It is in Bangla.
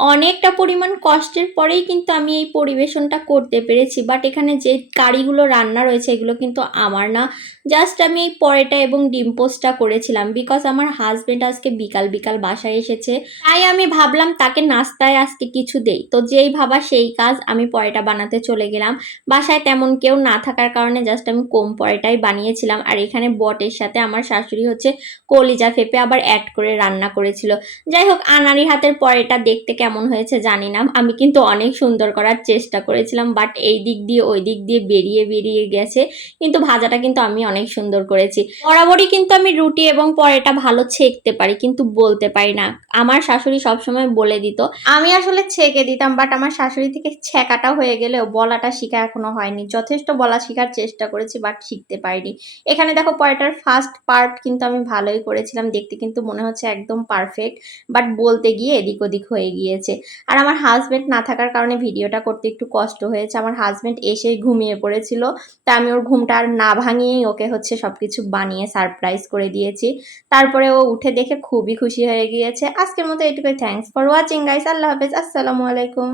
অনেকটা পরিমাণ কষ্টের পরেই কিন্তু আমি এই পরিবেশনটা করতে পেরেছি। বাট এখানে যে কারিগুলো রান্না রয়েছে এগুলো কিন্তু আমার না। জাস্ট আমি এই পরোটা এবং ডিম পোস্টটা করেছিলাম। বিকজ আমার হাসব্যান্ড আজকে বিকাল বাসায় এসেছে। তাই আমি ভাবলাম তাকে নাস্তায় আজকে কিছু দেই। তো যেই ভাবা সেই কাজ, আমি পরোটা বানাতে চলে গেলাম। বাসায় তেমন কেউ না থাকার কারণে জাস্ট আমি কম পরোটাই বানিয়েছিলাম। আর এখানে বটের সাথে আমার শাশুড়ি হচ্ছে কলিজা পেঁপে আবার অ্যাড করে রান্না করেছিল। যাই হোক, আনাড়ি হাতের পরোটা দেখতে কেমন হয়েছে জানি না। আমি কিন্তু অনেক সুন্দর করার চেষ্টা করেছিলাম, বাট এই দিক দিয়ে ওই দিক দিয়ে বেরিয়ে গেছে। কিন্তু ভাজাটা কিন্তু আমি অনেক সুন্দর করেছি। বরাবরই কিন্তু আমি রুটি এবং পরোটা ভালো ছেঁকতে পারি, কিন্তু বলতে পারি না। আমার শাশুড়ি সবসময় বলে দিত, আমি আসলে ছেঁকে দিতাম, বাট আমার শাশুড়ি থেকে ছেঁকাটা হয়ে গেলেও বলাটা শিখা এখনো হয়নি। যথেষ্ট বলা শেখার চেষ্টা করেছি, বাট শিখতে পারিনি। এখানে দেখো পরোটার ফার্স্ট পার্ট কিন্তু আমি ভালোই করেছিলাম, দেখতে কিন্তু মনে হচ্ছে একদম পারফেক্ট। বাট বলতে গিয়ে এদিক ওদিক হয়ে গিয়েছে। আর আমার হাজব্যান্ড না থাকার কারণে ভিডিওটা করতে একটু কষ্ট হয়েছে। আমার হাজব্যান্ড এসেই ঘুমিয়ে পড়েছিল, তা আমি ওর ঘুমটা আর না ভাঙিয়েই ওকে হচ্ছে সবকিছু বানিয়ে সারপ্রাইজ করে দিয়েছি। তারপরে ও উঠে দেখে খুবই খুশি হয়ে গিয়েছে। আজকের মতো এটুকুই। Thanks for watching guys. আল্লাহ হাফেজ। আসসালামু আলাইকুম।